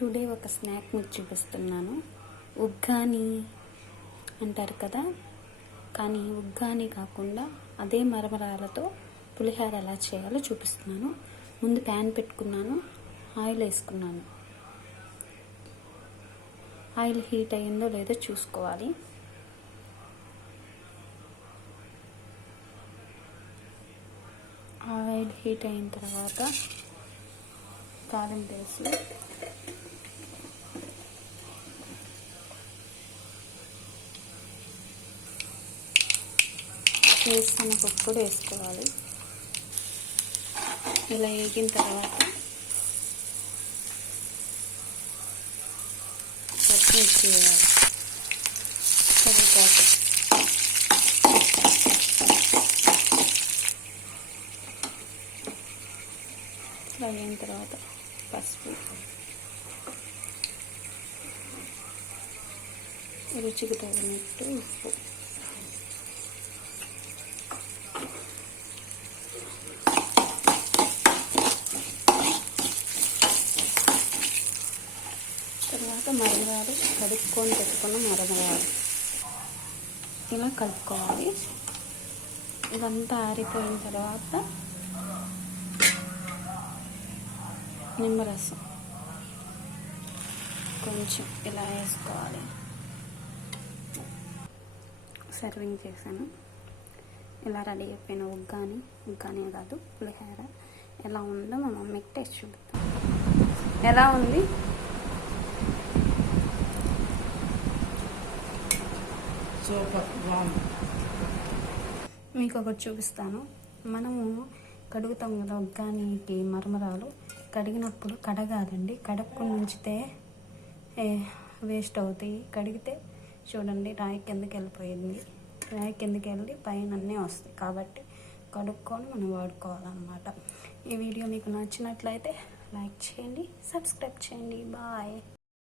Today ఒక snack మీకు చూపిస్తున్నాను. ఉగ్గాని అంటారు కదా, కానీ ఉగ్గాని కాకుండా అదే మరమరాలతో పులిహోర ఎలా చేయాలో చూపిస్తున్నాను. ముందు ప్యాన్ పెట్టుకున్నాను, ఆయిల్ వేసుకున్నాను. ఆయిల్ హీట్ అయ్యిందో లేదో చూసుకోవాలి. ఆయిల్ హీట్ అయిన తర్వాత తాలింపు వేసి వేరుశనగపప్పు కూడా వేసుకోవాలి. ఇలా వేగిన తర్వాత పచ్చిమిర్చి వేయాలి, కరివేపాకు, ఇలా అయిన తర్వాత పసుపు, రుచికి తగినట్టు ఉప్పు, తర్వాత మరమరాలు కడుక్కొని పెట్టుకున్న మరమరాలు ఇలా కలుపుకోవాలి. ఇదంతా ఆరిపోయిన తర్వాత నిమ్మరసం కొంచెం ఇలా వేసుకోవాలి. సర్వింగ్ చేశాను. ఇలా రెడీ అయిపోయిన ఉగ్గాని కాదు పులిహోర ఎలా ఉందో మా మమ్మీకి టేస్ట్ చూపిస్తాను. ఎలా ఉంది? సూపర్, బాగుంది. మీకు ఒకటి చూపిస్తాను. మనము కడుగుతాం కదా ఉగ్గానికి మరమరాలు, కడిగినప్పుడు కడగాలండి. కడక్కుని ఉంచితే వేస్ట్ అవుతాయి. కడిగితే చూడండి రాయి కిందకి వెళ్ళిపోయింది. రాయి కిందకి వెళ్ళి పైన అన్నీ వస్తాయి. కాబట్టి కడుక్కొని మనం వాడుకోవాలన్నమాట. ఈ వీడియో మీకు నచ్చినట్లయితే లైక్ చేయండి, సబ్స్క్రైబ్ చేయండి. బాయ్.